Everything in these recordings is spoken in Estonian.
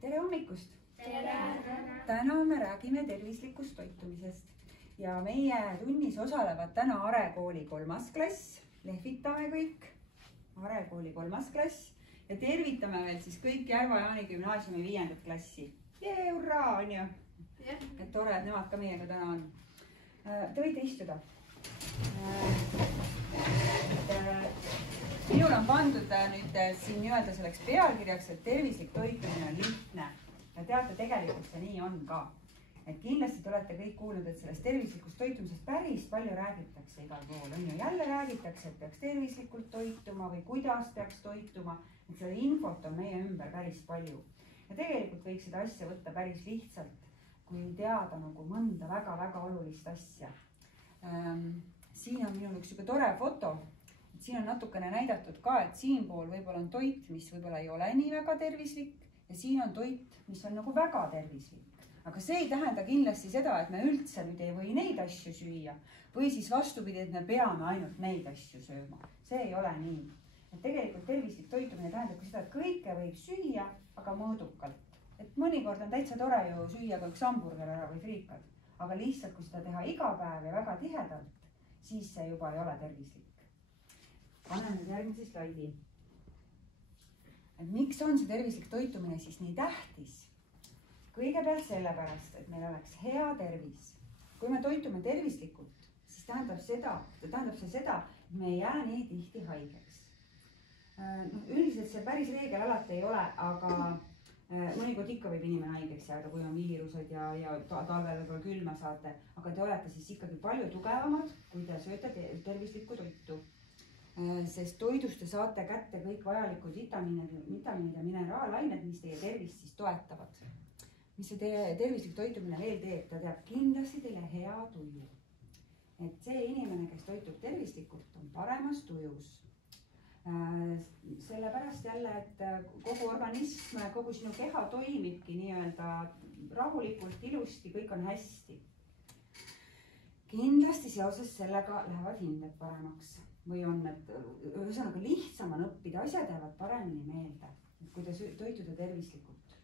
tere hommikust! Tere! Täna me räägime tervislikust toitumisest ja meie tunnis osalevad täna Are kooli 3. klass. Lehvitame kõik. Are kooli 3. klass ja tervitame veel siis kõik Järva-Jaani gümnaasiumi 5. klassi. Jee, hurraa, on ju? Et tore, et nemad ka meiega täna on. Te võite istuda. Minul on pandud nüüd siin nii-öelda selleks pealkirjaks, et tervislik toitumine on lihtne. Ja teate, tegelikult see nii on ka. Et kindlasti te olete kõik kuulnud, et sellest tervislikust toitumisest päris palju räägitakse igal pool. On ju, jälle räägitakse, et peaks tervislikult toituma või kuidas peaks toituma. Et seda infot on meie ümber päris palju. Ja tegelikult võiks seda asja võtta päris lihtsalt, kui teada nagu mõnda väga-väga olulist asja. Siin on minul üks tore foto. Siin on natukene näidatud ka, et siinpool võib-olla on toit, mis võib-olla ei ole nii väga tervislik ja siin on toit, mis on nagu väga tervislik. Aga see ei tähenda kindlasti seda, et me üldse nüüd ei või neid asju süüa või siis vastupidi, et me peame ainult neid asju sööma. See ei ole nii. Et tegelikult tervislik toitumine tähendab seda, et kõike võib süüa, aga mõõdukalt. Et mõnikord on täitsa tore ju süüa ka üks hamburger ära või friikad. Aga lihtsalt, kui seda teha iga päev ja väga tihedalt, siis see juba ei ole tervislik. Paneme järgmise slaidi. Et miks on see tervislik toitumine siis nii tähtis? Kõigepealt sellepärast, et meil oleks hea tervis. Kui me toitume tervislikult, siis tähendab see seda, et me ei jää nii tihti haigeks. Üldiselt see päris reegel alati ei ole, aga mõnikord ikka võib inimene haigeks jääda, kui on viirused ja talvel võib-olla külma saate. Aga te olete siis ikkagi palju tugevamad, kui te sööte tervislikku toitu. Sest toidust te saate kätte kõik vajalikud vitamiinid ja mineraalained, mis teie tervist siis toetavad. Mis see tervislik toitumine veel teeb? Ta teab kindlasti teile hea tuju. Et see inimene, kes toitub tervislikult, on paremas tujus. Sellepärast jälle, et kogu organism, kogu sinu keha toimibki nii-öelda rahulikult, ilusti, kõik on hästi. Kindlasti seoses sellega lähevad hinded paremaks. Või on, et ühesõnaga lihtsam on õppida, asjad jäävad paremini meelde, kui te toituda tervislikult.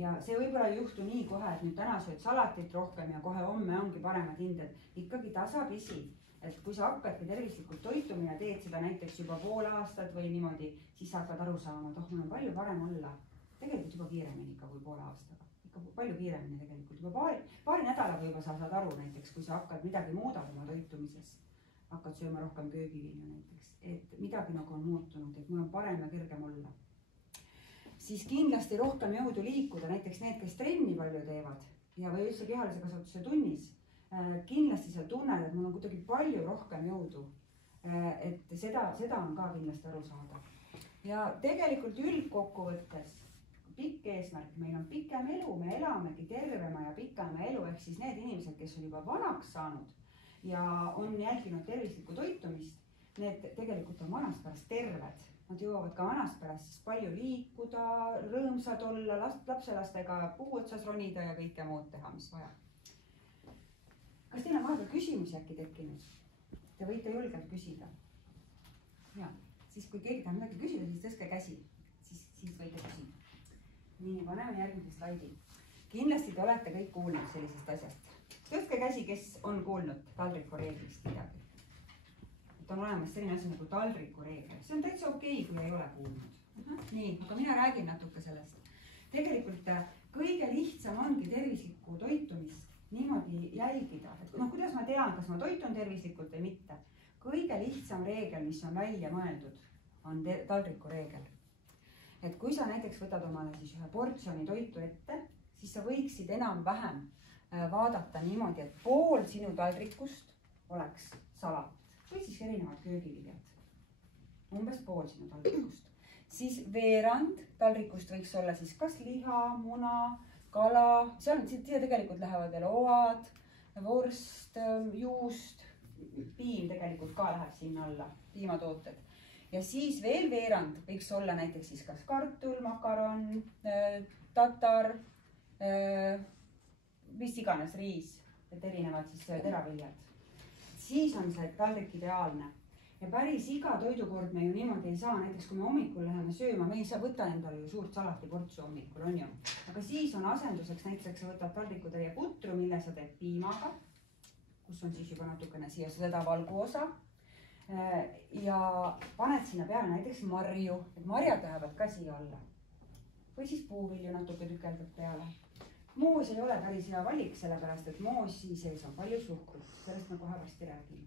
Ja see võib-olla ei juhtu nii kohe, et nüüd täna sööd salatit rohkem ja kohe homme ongi paremad hinded. Ikkagi tasapisi, et kui sa hakkadki tervislikult toituma ja teed seda näiteks juba pool aastat või niimoodi, siis sa hakkad aru saama, et mul on palju parem olla. Tegelikult juba kiiremini ikka kui poole aastaga. Ikka palju kiiremini tegelikult. Juba paari nädalaga juba sa saad aru näiteks, kui sa hakkad midagi muudad oma toitumises. Hakkad sööma rohkem köögivilju näiteks, et midagi nagu on muutunud, et mul on parem ja kergem olla. Siis kindlasti rohkem jõudu liikuda, näiteks need, kes trenni palju teevad ja või üldse kehalise kasvatuse tunnis. Kindlasti sa tunned, et mul on kuidagi palju rohkem jõudu, et seda on ka kindlasti aru saada. Ja tegelikult üldkokkuvõttes pikk eesmärk, meil on pikem elu, me elamegi tervema ja pikema elu, ehk siis need inimesed, kes on juba vanaks saanud ja on jälginud tervislikku toitumist, need tegelikult on vanast pärast terved. Nad jõuavad ka vanast pärast siis palju liikuda, rõõmsad olla, lapselastega puu otsas ronida ja kõike muud teha, mis vaja. Kas teil on vahepeal küsimusi äkki tekkinud? Te võite julgelt küsida. Ja, siis kui keegi tahab midagi küsida, siis tõstke käsi. Siis võite küsida. Nii, paneme järgmise slaidi. Kindlasti te olete kõik kuulnud sellisest asjast. Tõstke käsi, kes on kuulnud taldriku reeglist midagi. Et on olemas selline asi nagu taldriku reegel. See on täitsa okei, kui ei ole kuulnud. Nii, aga mina räägin natuke sellest. Tegelikult kõige lihtsam ongi tervislikku toitumist niimoodi jälgida. Et kuidas ma tean, kas ma toitun tervislikult või mitte? Kõige lihtsam reegel, mis on välja mõeldud, on taldriku reegel. Et kui sa näiteks võtad omale siis ühe portsjoni toitu ette, siis sa võiksid enam-vähem vaadata niimoodi, et pool sinu taldrikust oleks salat või siis erinevad köögiviljad. Umbes pool sinu taldrikust. Siis veerand taldrikust võiks olla siis kas liha, muna, kala, seal tegelikult lähevad veel oad, vorst, juust, piim tegelikult ka läheb sinna alla, piimatooted. Ja siis veel veerand võiks olla näiteks siis kas kartul, makaron, tatar, mis iganes riis, et erinevad siis teraviljad. Siis on see taldrik ideaalne. ja päris iga toidukord me ju niimoodi ei saa, näiteks kui me hommikul läheme sööma, me ei saa võtta endale ju suurt salatiportsu hommikul, on ju. Aga siis on asenduseks, näiteks sa võtad taldrikutäie putru, mille sa teed piimaga, kus on siis juba natukene siia seda valguosa. Ja paned sinna peale näiteks marju, et marjad lähevad ka siia alla. Või siis puuvilju natuke tükeldad peale. Moos ei ole päris hea valik, sellepärast et moosi sees on palju suhkrut, sellest me kohe varsti räägime.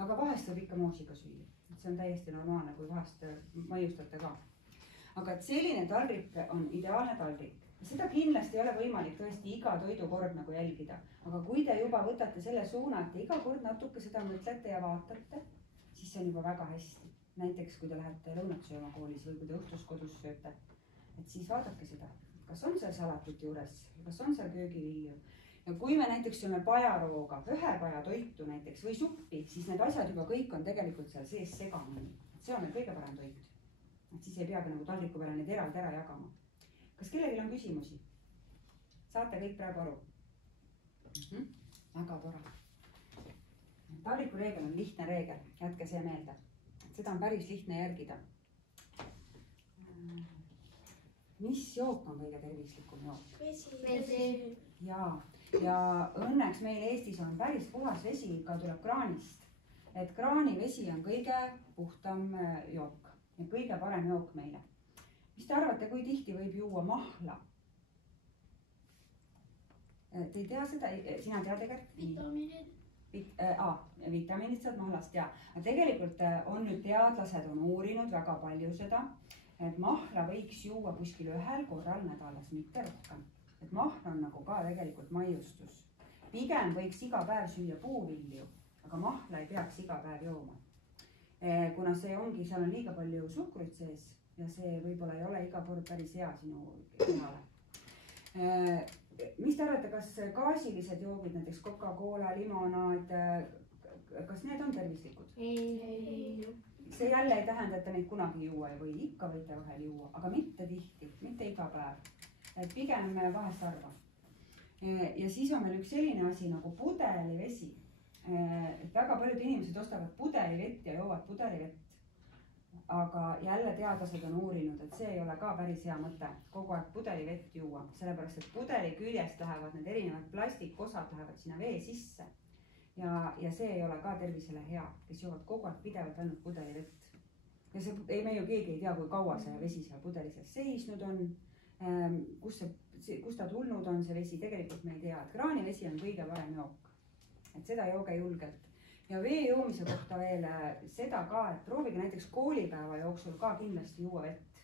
Aga vahest võib ikka moosiga süüa. See on täiesti normaalne, kui vahest maiustate ka. Aga selline taldrik on ideaalne taldrik. Seda kindlasti ei ole võimalik tõesti iga toidukord nagu jälgida. Aga kui te juba võtate selle suuna, et iga kord natuke seda mõtlete ja vaatate, siis see on juba väga hästi. Näiteks kui te lähete lõunat sööma koolis või kui te õhtus kodus sööte, et siis vaadake seda, kas on seal salatit juures, kas on seal köögivilju. Ja kui me näiteks sööme pajarooga, ühepaja toitu näiteks või suppi, siis need asjad juba kõik on tegelikult seal sees segamini. See on meil kõige parem toit. Et siis ei peagi nagu taldriku peale neid eraldi ära jagama. Kas kellelgi on küsimusi? Saate kõik praegu aru? Väga tore. Taldriku reegel on lihtne reegel, jätke see meelde. Seda on päris lihtne järgida. Mis jook on kõige tervislikum jook? Vesi. Ja õnneks meil Eestis on päris puhas vesi, ka tuleb kraanist. Et kraanivesi on kõige puhtam jook ja kõige parem jook meile. Mis te arvate, kui tihti võib juua mahla? Te ei tea seda? Sina tead Egert? Vitamiinid. Vitamiinid saad mahlast, ja. Tegelikult on nüüd teadlased on uurinud väga palju seda, et mahla võiks juua kuskil 1 korral nädalas, mitte rohkem. Et mahl on nagu ka tegelikult maiustus. Pigem võiks iga päev süüa puuvilju, aga mahla ei peaks iga päev jooma. Kuna see ongi, seal on liiga palju suhkrut sees ja see võib-olla ei ole iga kord päris hea sinu kehale. Mis te arvate, kas gaasilised joogid, näiteks Coca-Cola, limonaad, kas need on tervislikud? Ei. See jälle ei tähenda, et te neid kunagi juua või ikka võite vahel juua, aga mitte tihti, mitte iga päev. Et pigem vahest harva. Ja siis on meil üks selline asi nagu pudelivesi. Et väga paljud inimesed ostavad pudelivett ja joovad pudelivett. Aga jälle teadlased on uurinud, et see ei ole ka päris hea mõte kogu aeg pudelivett juua. Sellepärast, et pudeli küljest lähevad need erinevad plastikosad lähevad sinna vee sisse. Ja see ei ole ka tervisele hea, kes joovad kogu aeg pidevalt ainult pudelivett. Ja see, me ju keegi ei tea, kui kaua see vesi seal pudelises seisnud on. Kus ta tulnud on see vesi, tegelikult me ei tea, et kraanivesi on kõige parem jook, et seda jooge julgelt. Ja vee joomise kohta veel seda ka, et proovige näiteks koolipäeva jooksul ka kindlasti juua vett.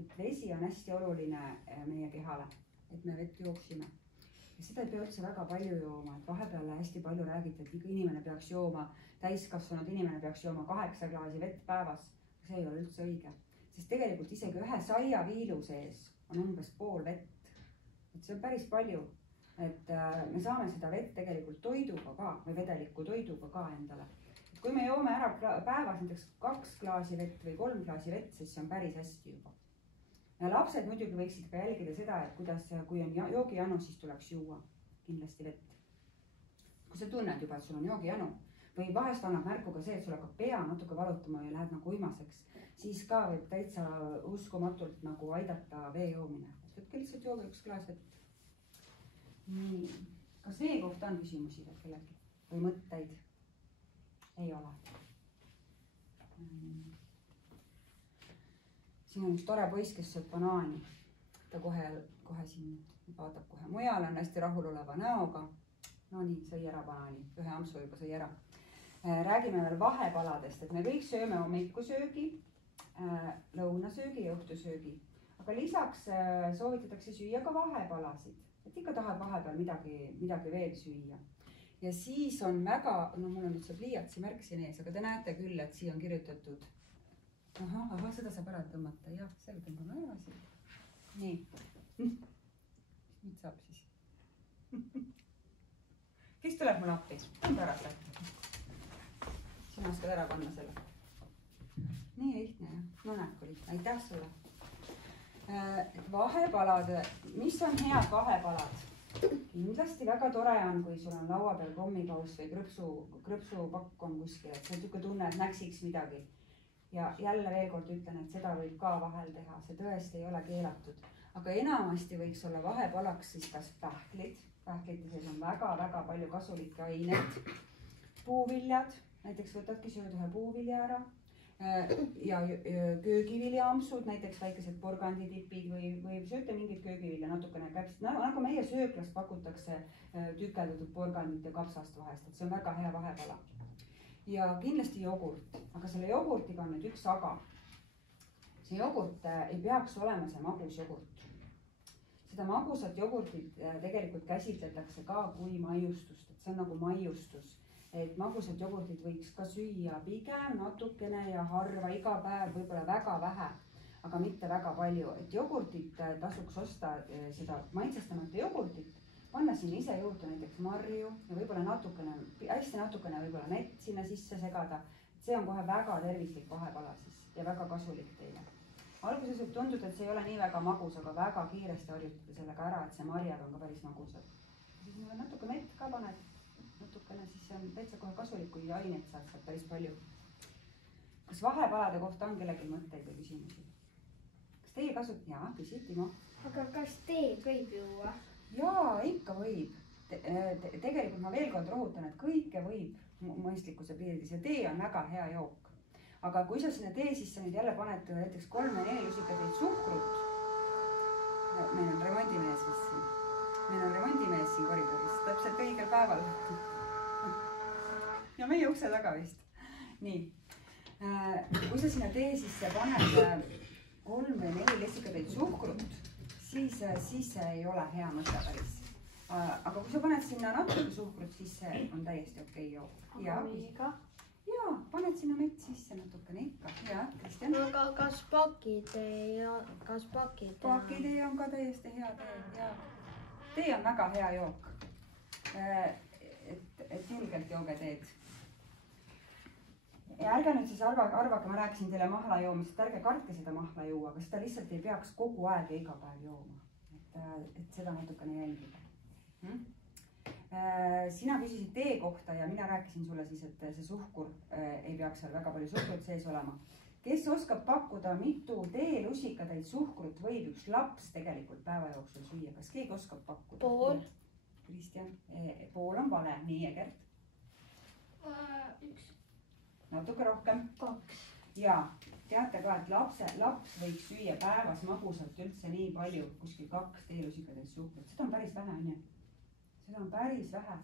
Et vesi on hästi oluline meie kehale, et me vett jooksime. Ja seda ei pea üldse väga palju jooma, et vahepeal hästi palju räägite, et inimene peaks jooma, täiskasvanud inimene peaks jooma 8 klaasi vett päevas. See ei ole üldse õige, sest tegelikult isegi 1 saiaviilu sees on umbes pool vett. Et see on päris palju, et me saame seda vett tegelikult toiduga ka või vedeliku toiduga ka endale. Et kui me joome ära päevas näiteks 2 klaasi vett või 3 klaasi vett, siis see on päris hästi juba. Ja lapsed muidugi võiksid ka jälgida seda, et kuidas, kui on joogijanu, siis tuleks juua kindlasti vett. Kui sa tunned juba, et sul on joogijanu või vahest annab märku ka see, et sul hakkab pea natuke valutama ja lähed nagu uimaseks, siis ka võib täitsa uskumatult nagu aidata vee joomine. Võtke lihtsalt jooge 1 klaas vett. Nii. Kas vee kohta on küsimusi veel kellelgi või mõtteid? Ei ole. Siin on üks tore poiss, kes sööb banaani. Ta kohe siin vaatab kohe mujal, on hästi rahuloleva näoga. No nii, sõi ära banaani. 1 ampsu juba sõi ära. Räägime veel vahepaladest, et me kõik sööme hommikusöögi, lõunasöögi ja õhtusöögi. Aga lisaks soovitatakse süüa ka vahepalasid, et ikka tahad vahepeal midagi veel süüa. Ja siis on väga, mul on nüüd see pliiatsi märk siin ees, aga te näete küll, et siia on kirjutatud. Seda saab ära tõmmata, jah, selle tõmbame ära siin. Nii, nüüd saab siis. Kes tuleb mul appi? Ära sätta. Sina oskad ära panna selle. Nii lihtne, jah. No näkku lihtne. Aitäh sulle. Vahepalad. Mis on head vahepalad? kindlasti väga tore on, kui sul on laua peal kommikauss või krõpsupakk on kuskil, et see on niisugune tunne, et näksiks midagi. Ja jälle veel kord ütlen, et seda võib ka vahel teha, see tõesti ei ole keelatud. Aga enamasti võiks olla vahepalaks siis kas pähklid. Pähklite sees on väga-väga palju kasulikke aineid. Puuviljad, näiteks võtadki sööd ühe puuvilja ära. Ja köögiviljaampsud, näiteks väikesed porganditipid või sööte mingit köögivilja natukene käpsist. Nagu meie sööklas pakutakse tükeldatud porgandit ja kapsast vahest, et see on väga hea vahepala. Ja kindlasti jogurt, aga selle jogurtiga on nüüd üks aga. See jogurt ei peaks olema see magus jogurt. Seda magusat jogurtit tegelikult käsitletakse ka kui maiustust, et see on nagu maiustus. Et magusat jogurtit võiks ka süüa pigem natukene ja harva iga päev, võib-olla väga vähe, aga mitte väga palju. Et jogurtit tasuks osta seda maitsestamata jogurtit, panna sinna ise juurde näiteks marju ja võib-olla natukene, hästi natukene võib-olla mett sinna sisse segada. See on kohe väga tervislik vahepala siis ja väga kasulik teile. Alguses võib tunduda, et see ei ole nii väga magus, aga väga kiiresti harjutada sellega ära, et see marjad on ka päris magusad. Siis natuke mett ka paned. Natukene, siis see on täitsa kohe kasulik, kui aineid saad päris palju. Kas vahepalade kohta on kellelgi mõtteid või küsimusi? Kas teie kasut-? Jaa, küsid, Timo. Aga kas teed võib juua? Jaa, ikka võib. Tegelikult ma veel kord rõhutan, et kõike võib mõistlikkuse piirides ja tee on väga hea jook. Aga kui sa sinna tee sisse nüüd jälle paned näiteks 3-4 lusikatäit suhkrut, meil on remondimees vist siin. Meil on remondimees siin koridoris, täpselt õigel päeval. Ja meie ukse taga vist. Nii, kui sa sinna tee sisse paned 3 või 4 lusikatäit suhkrut, siis see ei ole hea mõte päris. Aga kui sa paned sinna natuke suhkrut, siis see on täiesti okei jook. Jaa, paned sinna mett sisse natukene ikka. Jaa, Kristjan. Aga kas pakitee on? Pakitee on ka täiesti hea tee. Jaa. Tee on väga hea jook. Et julgelt jooge teed. Ja ärge nüüd siis arvake, ma rääkisin teile mahla joomisest, ärge kartke seda mahla juua, aga seda lihtsalt ei peaks kogu aeg ja iga päev jooma. Et seda natukene jälgida. Sina küsisid tee kohta ja mina rääkisin sulle siis, et see suhkur ei peaks seal väga palju suhkrut sees olema. Kes oskab pakkuda, mitu teelusikatäit suhkrut võib üks laps tegelikult päeva jooksul süüa? Kas keegi oskab pakkuda? Pool. Kristjan, pool on vale. Nii, Egert? 1. Natuke rohkem? 2. Ja teate ka, et laps võiks süüa päevas magusalt üldse nii palju, kuskil 2 teelusikatäit suhkrut. Seda on päris vähe, on ju? Seda on päris vähe.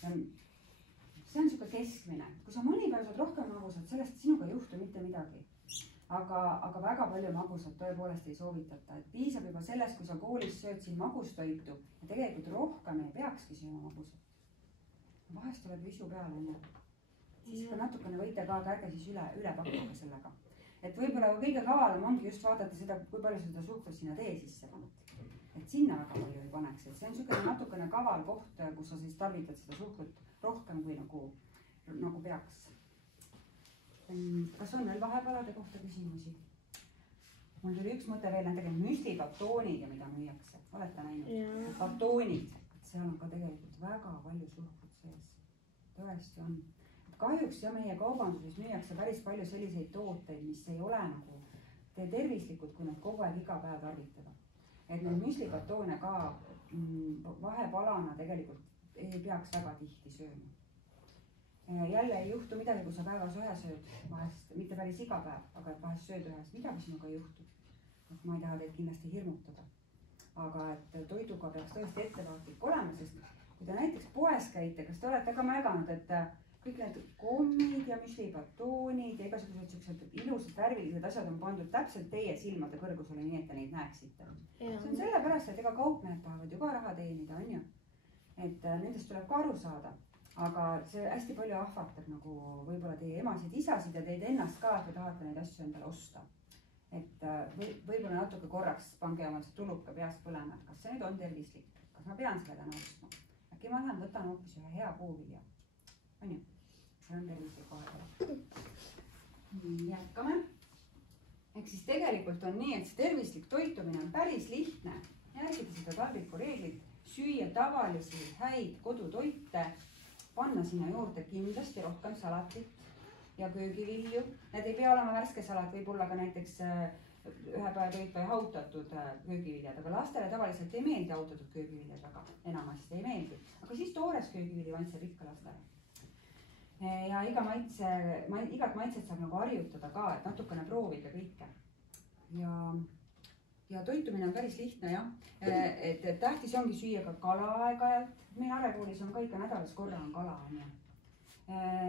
See on niisugune keskmine. Kui sa mõni päev saad rohkem magusat, sellest sinuga ei juhtu mitte midagi. Aga väga palju magusat tõepoolest ei soovitata. Et piisab juba sellest, kui sa koolis sööd siin magustoitu ja tegelikult rohkem ei peakski sööma magusat. Vahest tuleb isu peale, on ju. Siis ka natukene võite ka, ärge siis üle pakkuda sellega. Et võib-olla kõige kavalam ongi just vaadata seda, kui palju seda suhkrut sinna tee sisse paned. Et sinna väga palju ei paneks. Et see on niisugune natukene kaval koht, kus sa siis tarvitad seda suhkrut rohkem kui nagu peaks. Kas on veel vahepalade kohta küsimusi? Mul tuli üks mõte veel, nendega müslibatoonid ja mida müüakse. Olete näinud? Batoonid. Seal on ka tegelikult väga palju suhkrut sees. Tõesti on. Kahjuks ja meie kaubanduses müüakse päris palju selliseid tooteid, mis ei ole nagu tervislikud, kui nad kogu aeg iga päev tarvitada. Et need müslibatoone ka vahepalana tegelikult ei peaks väga tihti sööma. Jälle ei juhtu midagi, kui sa päevas ühe sööd, vahest, mitte päris iga päev, aga et vahest sööd ühes, midagi sinuga ei juhtu. Et ma ei taha teid kindlasti hirmutada. Aga et toiduga peaks tõesti ettevaatlik olema, sest kui te näiteks poes käite, kas te olete ka märganud, et kõik need kommid ja müslibatoonid ja igasugused sellised ilusad värvilised asjad on pandud täpselt teie silmade kõrgusele, nii et te neid näeksite. See on sellepärast, et ega kaupmehed tahavad ju ka raha teenida, on ju. Et nendest tuleb ka aru saada, aga see hästi palju ahvatab nagu võib-olla teie emasid, isasid ja teid ennast ka, et te tahate neid asju endale osta. Et võib-olla natuke korraks pange oma tuluka peast põlema, et kas see nüüd on tervislik, kas ma pean selle täna ostma. Äkki ma lähen võtan hoopis ühe hea puuvilja, on ju. See on tervislik kohe. Jätkame. Ehk siis tegelikult on nii, et see tervislik toitumine on päris lihtne. Järgida seda tarviku reeglit, süüa tavalisi häid kodutoite, panna sinna juurde kindlasti rohkem salatit ja köögivilju. Need ei pea olema värske salat, võib olla ka näiteks ühe päeva toit või hautatud köögiviljad, aga lastele tavaliselt ei meeldi hautatud köögiviljad väga, enamasti ei meeldi. Aga siis toores köögivilju maitseb ikka lastele. Ja igat maitset saab nagu harjutada ka, et natukene proovida kõike. Ja toitumine on päris lihtne jah, et tähtis ongi süüa ka kala aeg-ajalt. Meil arekoolis on ka ikka nädalas korra on kala on ju.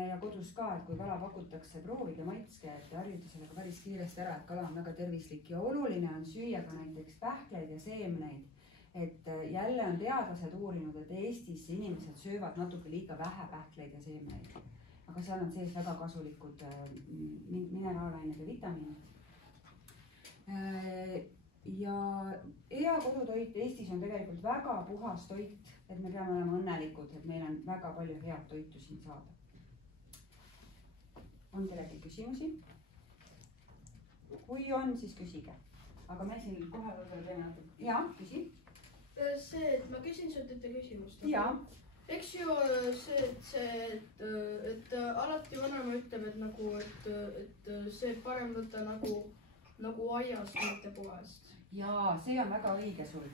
Ja kodus ka, et kui kala pakutakse, proovige, maitske, et harjuta sellega päris kiiresti ära, et kala on väga tervislik ja oluline on süüa ka näiteks pähkleid ja seemneid. Et jälle on teadlased uurinud, et Eestis inimesed söövad natuke liiga vähe pähkleid ja seemneid. Aga seal on sees väga kasulikud mineraalained ja vitamiinid. Ja hea kodutoit Eestis on tegelikult väga puhas toit, et me peame olema õnnelikud, et meil on väga palju head toitu siin saada. On teilegi küsimusi? Kui on, siis küsige. Aga me siin kohe võib-olla teeme natuke. Jaa, küsi. See, et ma küsin sult ühte küsimust. Jaa. Eks ju see, et alati vanema ütleb, et see parem võtta nagu aiast, mitte poest. Jaa, see on väga õige sul.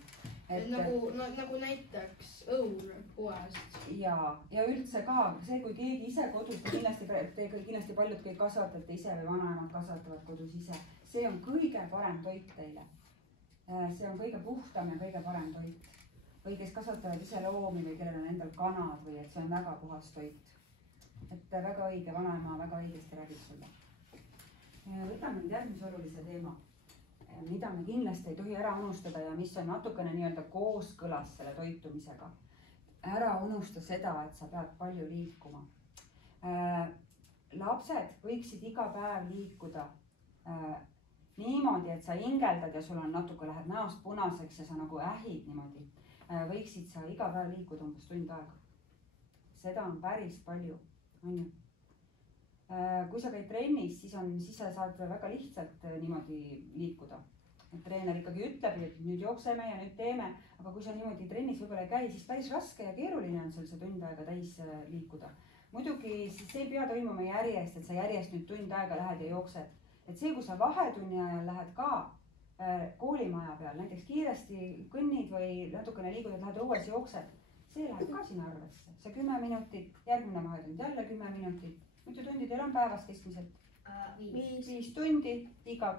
Nagu näiteks õun poest. Ja üldse ka see, kui keegi ise kodus, te kindlasti paljud kõik kasvatate ise või vanaemad kasvatavad kodus ise. See on kõige parem toit teile. See on kõige puhtam ja kõige parem toit. Või kes kasvatavad ise loomi või kellel on endal kanad või et see on väga puhas toit. Et väga õige, vanaema väga õigesti räägib sulle. Võtame nüüd järgmise olulise teema, mida me kindlasti ei tohi ära unustada ja mis on natukene nii-öelda kooskõlas selle toitumisega. Ära unusta seda, et sa pead palju liikuma. Lapsed võiksid iga päev liikuda niimoodi, et sa hingeldad ja sul on natuke läheb näost punaseks ja sa nagu ähid niimoodi. Võiksid sa iga päev liikuda umbes tund aega. Seda on päris palju. Kui sa käid trennis, siis sa saad väga lihtsalt niimoodi liikuda. Treener ikkagi ütleb, et nüüd jookseme ja nüüd teeme, aga kui sa niimoodi trennis võib-olla ei käi, siis päris raske ja keeruline on sul see tund aega täis liikuda. Muidugi siis see ei pea toimuma järjest, et sa järjest nüüd tund aega lähed ja jooksed. Et see, kui sa vahetunni ajal lähed ka koolimaja peal, näiteks kiiresti kõnnid või natukene liigud, et lähed õues jooksed, see läheb ka sinna arvesse. See 10 minutit, järgmine vahetund jälle 10 minutit. Mitu tundi teil on päevas keskmiselt? 5 tundi,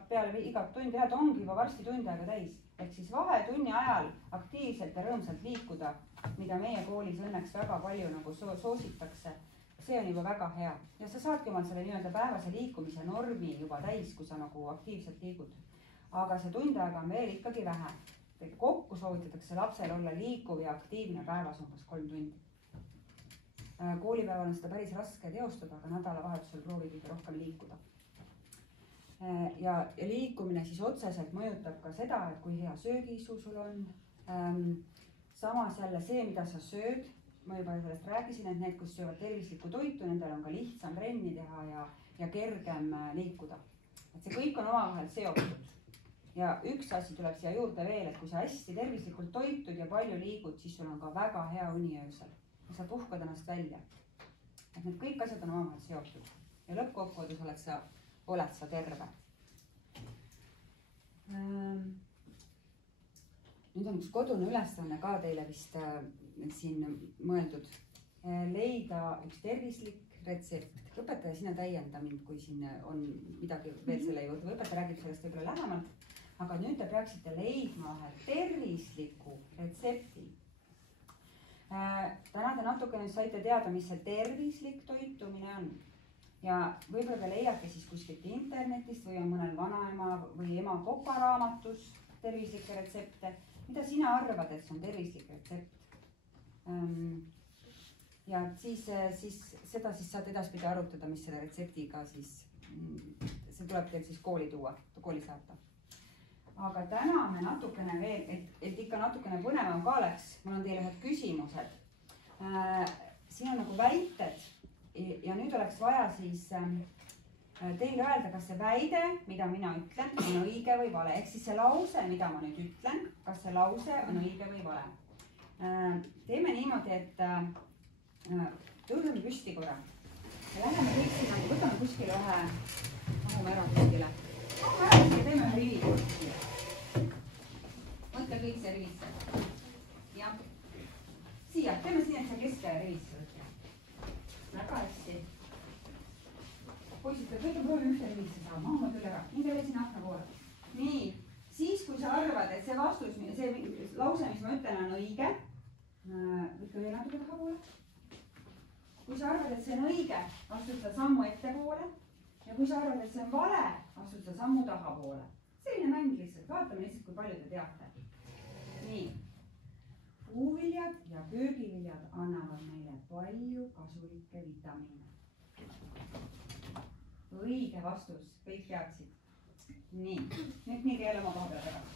peale igat tundi lähed, ongi juba varsti tund aega täis. Ehk siis vahetunni ajal aktiivselt ja rõõmsalt liikuda, mida meie koolis õnneks väga palju nagu soositakse. See on juba väga hea. Ja sa saadki omal selle nii-öelda päevase liikumise normi juba täis, kui sa nagu aktiivselt liigud. Aga see tund aega on veel ikkagi vähe. Kokku soovitatakse lapsel olla liikuv ja aktiivne päevas umbes 3 tundi. Koolipäeval on seda päris raske teostada, aga nädalavahetusel proovige rohkem liikuda. Ja liikumine siis otseselt mõjutab ka seda, et kui hea söögiisu sul on. Samas jälle see, mida sa sööd, ma juba sellest rääkisin, et need, kus söövad tervislikku toitu, nendel on ka lihtsam trenni teha ja kergem liikuda. Et see kõik on omavahel seotud. Ja üks asi tuleb siia juurde veel, et kui sa hästi tervislikult toitud ja palju liigud, siis sul on ka väga hea uni öösel. Ja sa puhkad ennast välja. Et need kõik asjad on omavahel seotud. Ja lõppkokkuvõttes oled sa terve. Nüüd on üks kodune ülesanne ka teile vist siin mõeldud. Leida üks tervislik retsept. Õpetaja sina täienda mind, kui siin on midagi veel selle juurde. Õpetaja räägib sellest võib-olla lähemalt. Aga nüüd te peaksite leidma ühe tervisliku retsepti. Täna te natukene saite teada, mis see tervislik toitumine on. Ja võib-olla te leiate siis kuskilt internetist või on mõnel vanaema või ema kokaraamatus tervislikke retsepte. Mida sina arvad, et see on tervislik retsept? Ja siis seda siis saad edaspidi arutada, mis selle retseptiga siis, see tuleb teil siis kooli tuua, kooli saata. Aga täna me natukene veel, et ikka natukene põnevam ka oleks, mul on teile ühed küsimused. Siin on nagu väited ja nüüd oleks vaja siis teile öelda, kas see väide, mida mina ütlen, on õige või vale. Ehk siis see lause, mida ma nüüd ütlen, kas see lause on õige või vale. teeme niimoodi, et tõuseme püsti korra ja läheme kõik sinna, võtame kuskile ühe, mahume ära kuskile. Mahume ära kuskile, teeme ühe rivi kuskile. Võtke kõik see rivisse. Ja siia, teeme siin, et see keske rivisse võtke. Väga hästi. Poisid, võite proovi ühte rivisse saama, mahume küll ära. Nii teeme sinna akna poole. Nii, siis kui sa arvad, et see vastus, see lause, mis ma ütlen, on õige, võtke veel natuke taha poole. Kui sa arvad, et see on õige, astud sa sammu ettepoole ja kui sa arvad, et see on vale, astud sa sammu taha poole. Selline mäng lihtsalt, vaatame lihtsalt, kui palju te teate. Nii, puuviljad ja köögiviljad annavad meile palju kasulikke vitamiine. Õige vastus, kõik teadsid. Nii, nüüd nii keele oma koha peale tagasi.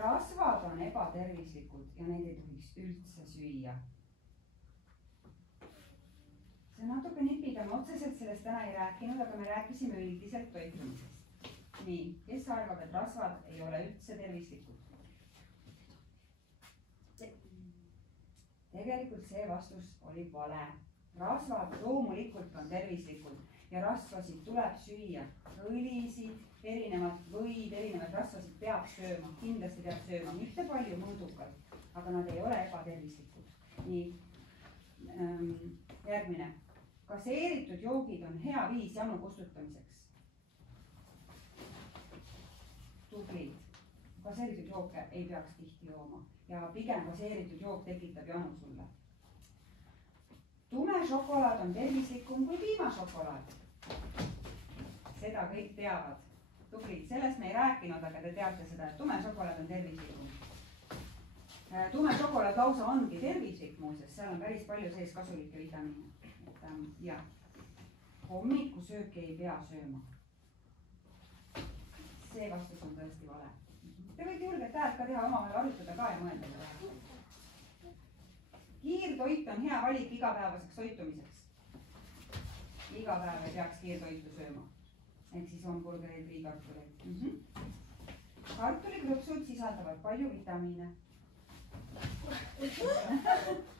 Rasvad on ebatervislikud ja neid ei tohiks üldse süüa. See natuke nipiga, me otseselt sellest täna ei rääkinud, aga me rääkisime üldiselt toitumisest. Nii, kes arvab, et rasvad ei ole üldse tervislikud? Tegelikult see vastus oli vale. Rasvad loomulikult on tervislikud ja rasvasid tuleb süüa. Õlisid, erinevad võid, erinevad rasvasid peab sööma, kindlasti peab sööma, mitte palju mõõdukalt, aga nad ei ole ebatervislikud. Nii, järgmine. Gaseeritud joogid on hea viis janu kustutamiseks. Tublid. Gaseeritud jooke ei peaks tihti jooma ja pigem gaseeritud jook tekitab janu sulle. Tume šokolaad on tervislikum kui piimašokolaad. Seda kõik teavad. Tublid, sellest me ei rääkinud, aga te teate seda, et tume šokolaad on tervislikum. Tume šokolaad lausa ongi tervislik muuseas, seal on päris palju sees kasulikke vitamiine. Ja hommikusööki ei pea sööma. See vastus on tõesti vale. Te võite julgelt häält ka teha, omavahel arutada ka ja mõelda seda. Kiirtoit on hea valik igapäevaseks toitumiseks. Iga päev ei peaks kiirtoitu sööma. Ehk siis hamburgereid või kartuleid. Kartulikrõpsud sisaldavad palju vitamiine.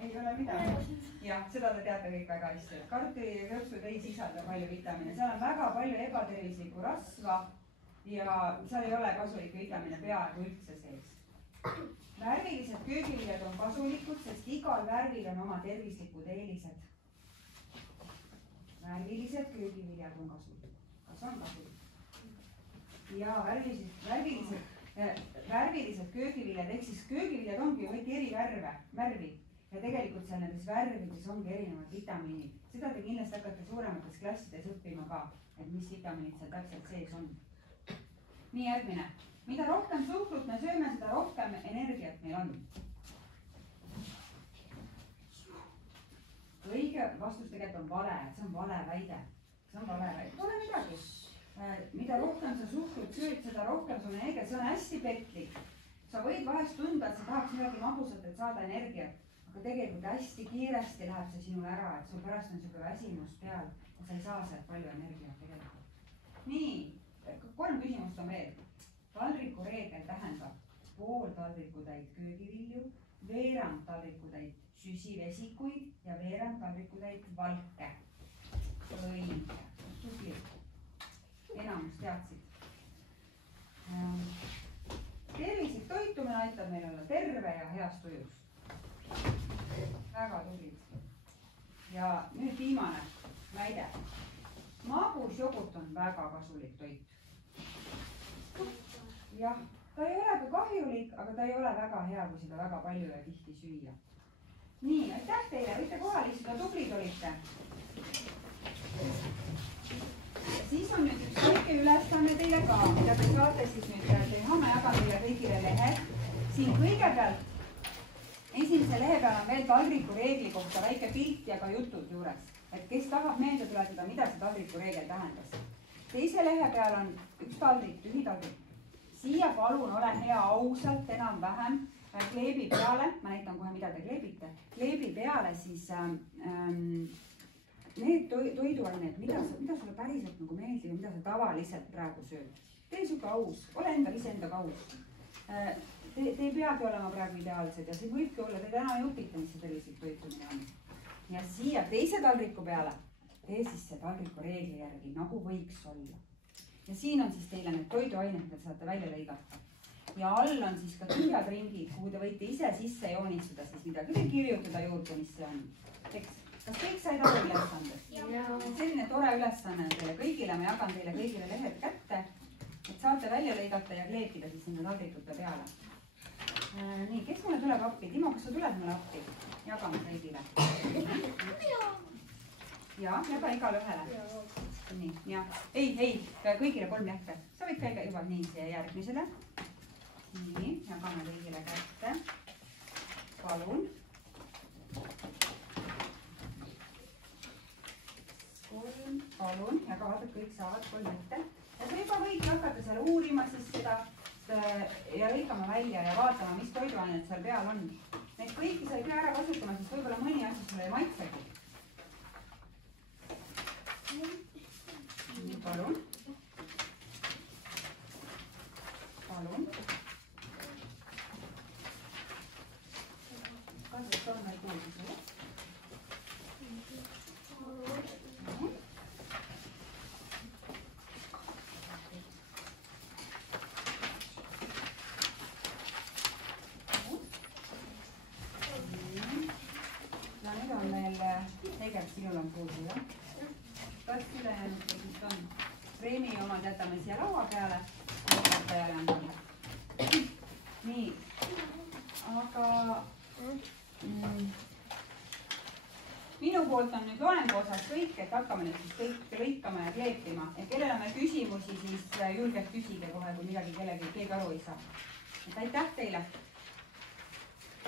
Ei ole midagi. Jah, seda te teate kõik väga hästi. Kartulikrõpsud ei sisalda palju vitamiine. Seal on väga palju ebatervislikku rasva ja seal ei ole kasulikke vitamiine peaaegu üldse sees. Värvilised köögiviljad on kasulikud, sest igal värvil on oma tervislikud eelised. Värvilised köögiviljad on kasulikud. Kas on kasulikud? Ja värvilised köögiviljad, ehk siis köögiviljad ongi ju kõik eri värvi ja tegelikult seal nendes värvides ongi erinevad vitamiinid. Seda te kindlasti hakkate suuremates klassides õppima ka, et mis vitamiinid seal täpselt sees on. Nii järgmine. Mida rohkem suhkrut me sööme, seda rohkem energiat meil on. Õige vastus tegelikult on vale, et see on vale väide. See on vale väide. Pole midagi. Mida rohkem sa suhkrut sööd, seda rohkem sul energiat. See on hästi petlik. Sa võid vahest tunda, et sa tahaks midagi magusat, et saada energiat. Aga tegelikult hästi kiiresti läheb see sinul ära, et sul pärast on siuke väsimus peal ja sa ei saa sealt palju energiat tegelikult. Nii, 3 küsimust on veel. Taldriku reegel tähendab pool taldrikutäit köögivilju, veerand taldrikutäit süsivesikuid ja veerand taldrikutäit valke. Õige. Tubli. Enamus teadsid. Tervislik toitumine aitab meil olla terve ja heas tujus. Väga tublid. Ja nüüd viimane väide. Magusjogurt on väga kasulik toit. Jah, ta ei ole ka kahjulik, aga ta ei ole väga hea, kui seda väga palju ja tihti süüa. Nii, aitäh teile, võite kohal istuda, tublid olite. Siis on nüüd üks väike ülesanne teile ka, mida te saate siis nüüd teha. Ma jagan teile kõigile lehed. Siin kõigepealt esimese lehe peal on veel taldriku reegli kohta väike pilt ja ka jutud juures. Et kes tahab meelde tuletada, mida see taldriku reegel tähendas. Teise lehe peal on üks taldrik, tühi taldrik. Siia palun ole hea ausalt enam-vähem kleebi peale, ma näitan kohe, mida te kleebite. Kleebi peale siis need toiduained, mida sulle päriselt nagu meeldib ja mida sa tavaliselt praegu sööd. Tee siuke aus, ole endal ise endaga aus. Te ei peagi olema praegu ideaalsed ja see võibki olla, te täna ei õpita, mis see tervislik toitumine on. Ja siia teise taldriku peale tee siis see taldriku reegli järgi, nagu võiks olla. Ja siin on siis teile need toiduained, mida te saate välja lõigata. Ja all on siis ka tühjad ringid, kuhu te võite ise sisse joonistada siis midagi või kirjutada juurde, mis see on. Eks, kas kõik said aru ülesandest? Selline tore ülesanne teile kõigile, ma jagan teile kõigile lehed kätte, et saate välja lõigata ja kleepida siis nende taldrikute peale. Nii, kes mulle tuleb appi? Timo, kas sa tuled mulle appi? Jagame kõigile. Ja, jaga igale ühele. Nii, ja. Ei, kõigile 3 jähke. Sa võid käiga juba nii siia järgmisele. Nii, jagame kõigile kätte. Palun. Palun, jaga vaata, kõik saavad 3 ette. Ja sa juba võid hakata seal uurima siis seda ja lõigama välja ja vaatama, mis toiduained seal peal on. Need kõiki sa ei pea ära kasutama, sest võib-olla mõni asi sulle ei maitsegi. Nii, palun. Palun. Kas on meil kuulda sulle? Sinul on puudu, jah? Kas ülejäänud siis on? Reemi omad jätame siia laua peale. Õpetajale on talle. Nii. Aga minu poolt on nüüd loengu osas kõik, et hakkame nüüd siis kõik lõikama ja kleepima. Ja kellel on küsimusi, siis julgelt küsige kohe, kui midagi keegi aru ei saa. Et aitäh teile!